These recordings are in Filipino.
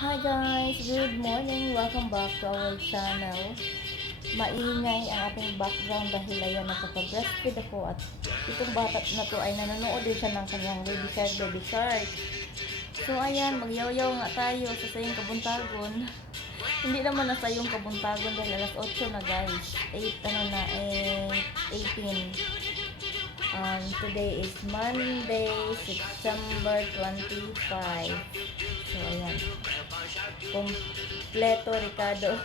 Hi guys! Good morning! Welcome back to our channel. Maingay ang ating background dahil ayan, nakapag-breastfeed ako at itong bata na to ay nanonood din siya ng kanyang baby shark, baby shark. So ayan, magyaw-yaw nga tayo sa sayong kabuntagon. Hindi naman nasa yung kabuntagon dahil alas 8 na guys. 18. Today is Monday, September 25. So, ayan. Kompleto, Ricardo.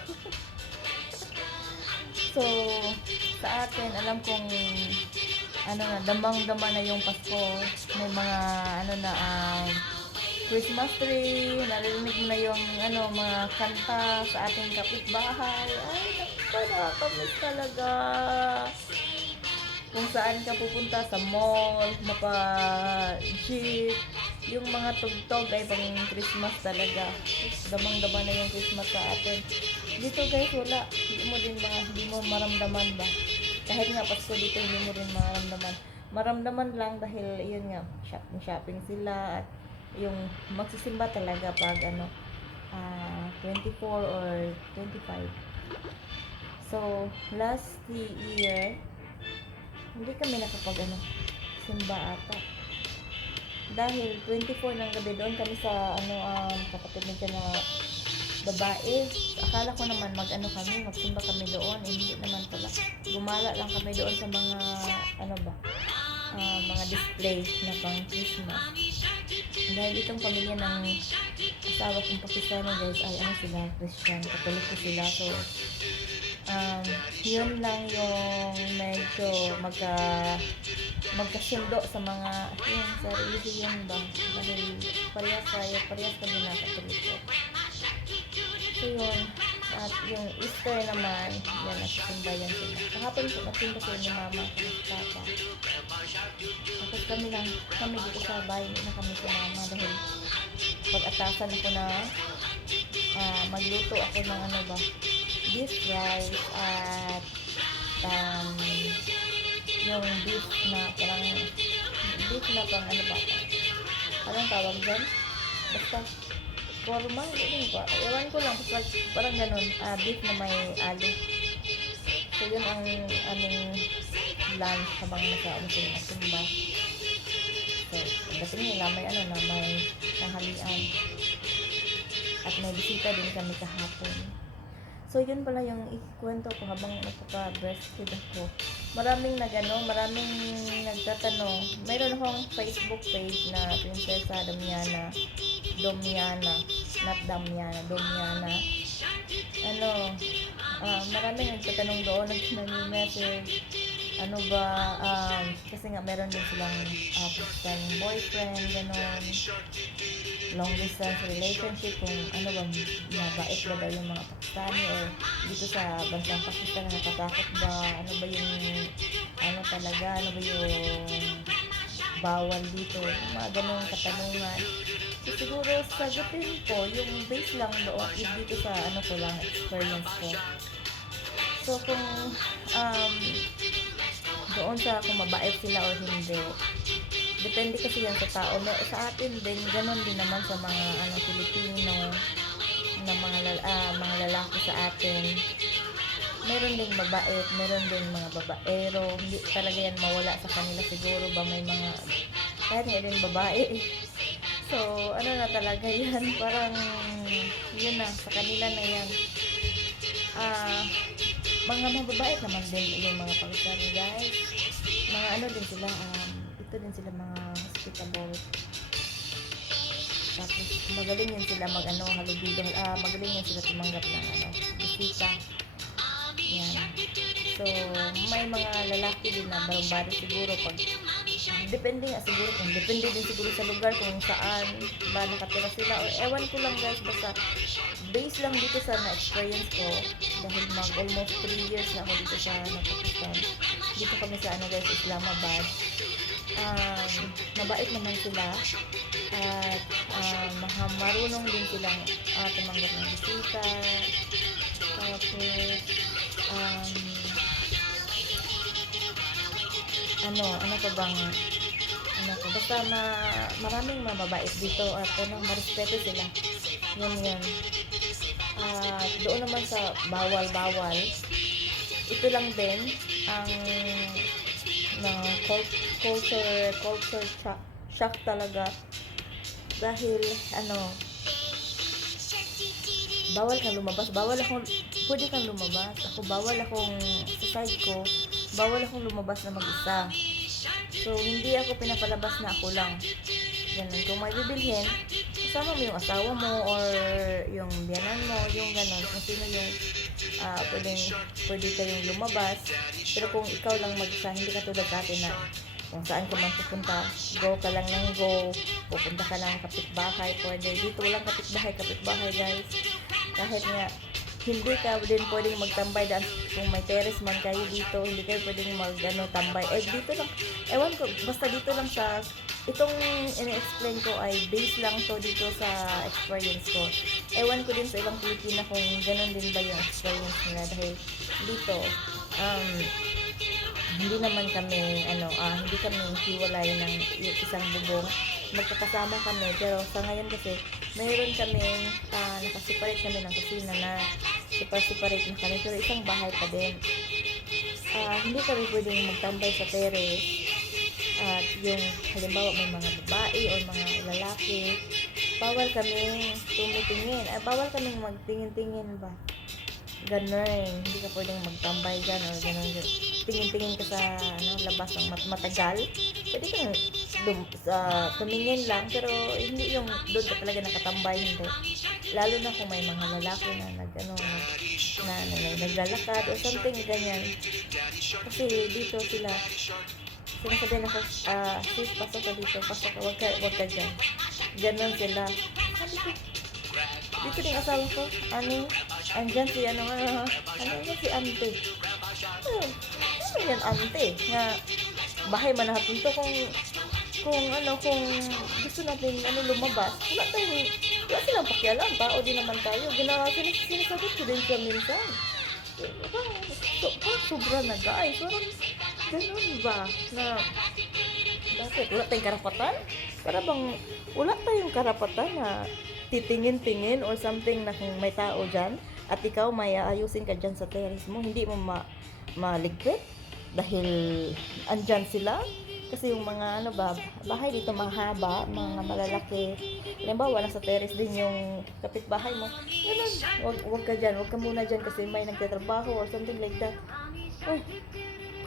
So, sa atin, alam kong damang-dama na yung Pasko. May mga, Christmas tree. Narinig mo na yung, mga kanta sa ating kapitbahay. Ay, nakakamiss talaga. Kung saan ka pupunta sa mall, mapa-jeep, yung mga tugtog ay pang Christmas talaga. Damang-dama na yung Christmas sa atin. Dito guys, wala. Hindi mo maramdaman ba? Kahit nga Pasko dito, hindi mo rin maramdaman. Maramdaman lang dahil yun nga, shopping sila at yung magsisimba talaga pag 24 or 25. So, last year, hindi kami simba ata. Dahil 24 ng gabi doon kami sa kapatid niya na babae. Akala ko naman magsimba kami doon. Hindi naman pala. Gumala lang kami doon sa mga mga display na pang Christmas. Dahil itong pamilya ng asawa kong Pakistani guys ay sila, Christian, Katoliko sila. So yun lang yung medyo magkasundo sa mga sa religion ba, dahil parehas kami na Katoliko. So yun, at yung Easter naman yan, nagsimba yan sila. Kahapon po nagsimba sila ni mama at papa. Tapos kami dito sa bahay na kami sa mama dahil pag-atasan ako na magluto ako ng beef rice at yung beef na parang tawag dyan, basta korma, ewan ko lang, parang ganun, beef na may alo. So yun ang aming lunch habang nasa simba. So pagdating nila may may tanghalian at may bisita din kami kahapon. So, yun pala yung ikwento ko habang nagpapa-breastfeed ako. Maraming nagtatanong. Mayroon akong Facebook page na Prinsesa Damiana. Not Damiana, Domiana. Maraming nagtatanong doon, nag-message. Kasi nga meron din silang boyfriend, gano'n. Long distance relationship, kung mabait ba daw yung mga Pakistani or dito sa bansang Pakistan na natatakot ba, ano ba yung bawal dito, mga ganong katanungan. So, siguro sagutin ko yung base lang doon dito sa experience ko. So kung doon sa kung mabait sila o hindi, depende kasi yan sa tao. Sa atin din, ganon din naman sa mga Pilipino na mga lalaki sa atin. Meron ding mabait, meron ding mga babaero. Hindi talaga yan mawala sa kanila siguro ba, may mga kahit nga din babae. So na talaga yan, parang yun na, sa kanila na yan. Mga mababait naman din yung mga Pakistani guys. Mga din sila, ito din sila mga hospitable. Tapos magaling yan sila halubilo. Magaling yan sila tumanggap ng bisita. Yan. So may mga lalaki din na barumbado siguro pag depende din siguro sa lugar kung saan ba nakatira sila, o ewan ko lang guys, basta base lang dito sa na-experience ko dahil almost 3 years na ako dito sa Pakistan. Dito kami sa guys, Islamabad. Mabait naman sila at marunong din silang tumanggap ng bisita. Tapos basta maraming mababait dito at marespeto sila. Yan. Doon naman sa bawal-bawal, ito lang din ang na culture shock talaga dahil bawal kang lumabas, pwede kang lumabas, bawal akong sa side ko, bawal akong lumabas na mag-isa. So hindi ako pinapalabas na ako lang. Ganun, kung may bibilhin, kasama mo yung asawa mo or yung biyanan mo, yung ganon, kung sino yung pwede kayong lumabas. Pero kung ikaw lang mag-isa, hindi ka tulad sa atin na kung saan ka man pupunta, go ka lang ng go, pupunta ka lang kapitbahay, pwede. Dito lang kapitbahay guys. Kahit nga, hindi ka din pwedeng magtambay dahil kung may terrace man kayo dito, hindi kayo pwedeng tambay. Dito lang, ewan ko, basta dito lang sa, itong in-explain ko ay base lang to dito sa experience ko. Ewan ko din sa ibang Pilipina kung ganun din ba yung experience nila dahil dito, hindi naman kami hindi kami hiwalay ng isang bubong, magkakasama kami, pero sa ngayon kasi mayroon kaming nakaseparate kami ng kusina na separate na kami, pero isang bahay pa din. Hindi kami pwedeng magtambay sa terrace at yung halimbawa may mga babae o mga lalaki, bawal kami tumitingin, bawal kami magtingin-tingin ba, ganun. Hindi ka pwedeng magtambay dyan o ganun. Tingin-tingin ka sa labas ng matagal. Pwede kang tumingin lang, pero hindi yung doon ka talaga nakatambay, hindi. Lalo na kung may mga lalaki na naglalakad o something ganyan. Kasi dito sila sinasabihin ako, sis, pasok ka dito, wag ka dyan. Ganon sila. Sabi ko, dito din asawa ko, andyan si si ante. Ano yan ante? Nga, bahay man natin to kung gusto natin lumabas. Wala silang pakialam pa, o di naman tayo. Sinasagot ko din siya minsan. Sobra na guys. Parang ganun ba? Na, bakit? Wala tayong karapatan? Para bang wala tayong karapatan na titingin-tingin or something na kung may tao dyan at ikaw may ayusin ka dyan sa terrace mo, hindi mo maligpit dahil andyan sila. Kasi yung mga bahay dito mahaba, mga malalaki. Halimbawa, nasa terrace din yung kapitbahay mo. Ganun, wag ka dyan, wag ka muna dyan kasi may nagtatrabaho or something like that.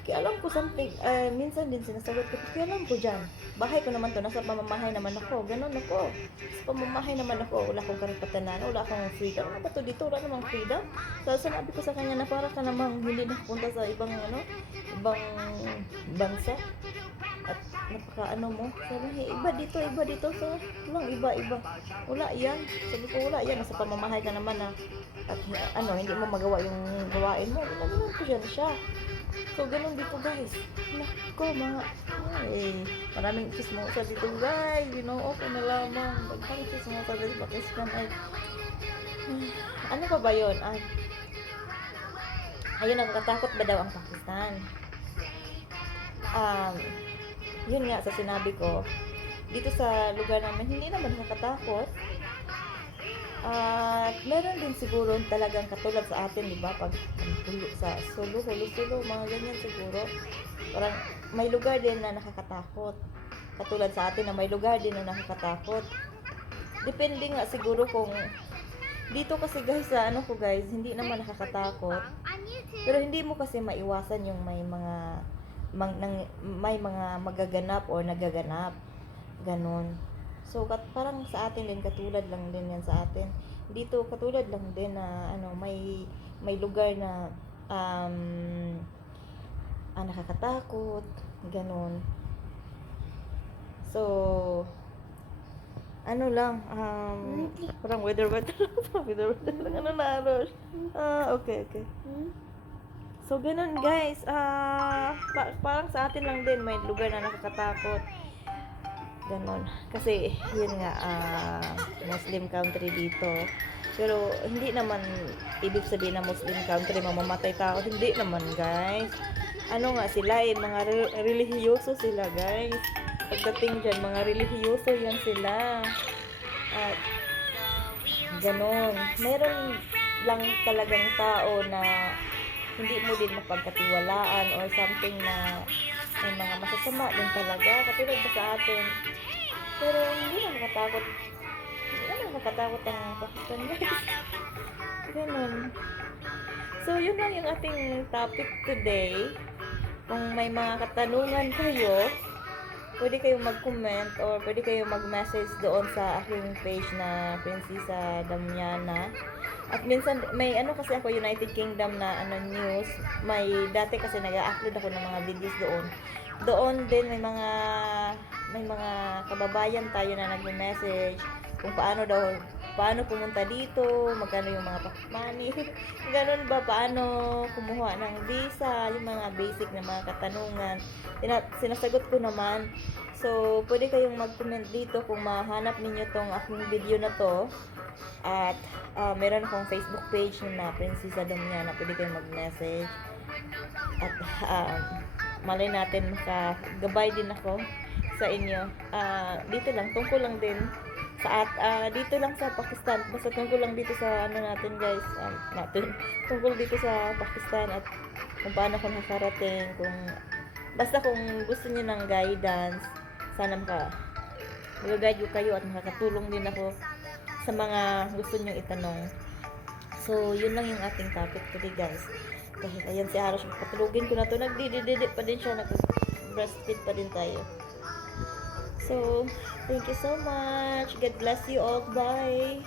Alam ko something, minsan din sinasagot ko, alam ko dyan, bahay ko naman to, nasa pamamahay naman ako, ganun ako, sa pamamahay naman ako, wala akong karapatan wala akong freedom, ano ba to dito, wala namang freedom. So sinabi ko sa kanya na para ka namang hindi nakapunta sa ibang bansa, at mo, sabi iba dito, so walang iba, wala yan, sabi ko wala yan, nasa pamamahay ka naman at hindi mo magawa yung gawain mo, ganun ko dyan siya. So, ganun dito guys. Nako, maraming chismosa dito guys. Okay na lamang. Maraming chismosa dito sa Pakistan. Ano pa ba yun? Ayun, nakakatakot ba daw ang Pakistan? Yun nga sa sinabi ko. Dito sa lugar namin, hindi naman nakakatakot. Meron din siguro talagang katulad sa atin, di ba? Pag sa sulo, mga ganyan siguro. Parang may lugar din na nakakatakot. Katulad sa atin na may lugar din na nakakatakot. Depende nga siguro kung dito kasi guys, guys, hindi naman nakakatakot. Pero hindi mo kasi maiwasan yung may mga magaganap o nagaganap. Ganon. So, parang sa atin din, katulad lang din yan sa atin. Dito, katulad lang din na, may lugar na, nakakatakot, ganun. So, parang weather lang, okay. So, ganun guys, parang sa atin lang din, may lugar na nakakatakot. Ganon. Kasi, yun nga, Muslim country dito. Pero, hindi naman ibig sabihin na Muslim country, mamamatay tao. Hindi naman, guys. Sila, mga relihiyoso sila, guys. Pagdating dyan, mga relihiyoso yan sila. At, ganon. Meron lang talagang tao na hindi mo din mapagkatiwalaan or something na may mga masasama din talaga. Katulad ba sa atin. Pero hindi na nakakatakot. Hindi na nakakatakot ang pakistan guys. Ganon. So, yun lang yung ating topic today. Kung may mga katanungan kayo, pwede kayong mag-comment or pwede kayong mag-message doon sa aking page na Princesa Damiana. At minsan, may ano kasi ako, United Kingdom na news. May dati kasi nag-upload ako ng mga videos doon. Doon din may mga kababayan tayo na nag-message kung paano pumunta dito, magkano yung mga pocket money, ganun ba, paano kumuha ng visa, yung mga basic na mga katanungan, sinasagot ko naman. So, pwede kayong mag-comment dito kung mahanap ninyo tong aking video na to. At meron akong Facebook page na Princesa Damiana, pwede kayong mag-message. At malay natin makagabay din ako sa inyo. Dito lang, tungkol lang din dito lang sa Pakistan, basta tungkol lang dito sa natin guys, tungkol dito sa Pakistan at kung paano ako nakarating, basta kung gusto niyo ng guidance, sana mag-guide ko kayo at makakatulong din ako sa mga gusto niyo itanong. So, yun lang yung ating topic today guys. Dahil ayun si Haros, patulugin ko na to, nagdidididip pa din siya, nag-breastfeed pa din tayo. So, thank you so much. God bless you all. Bye.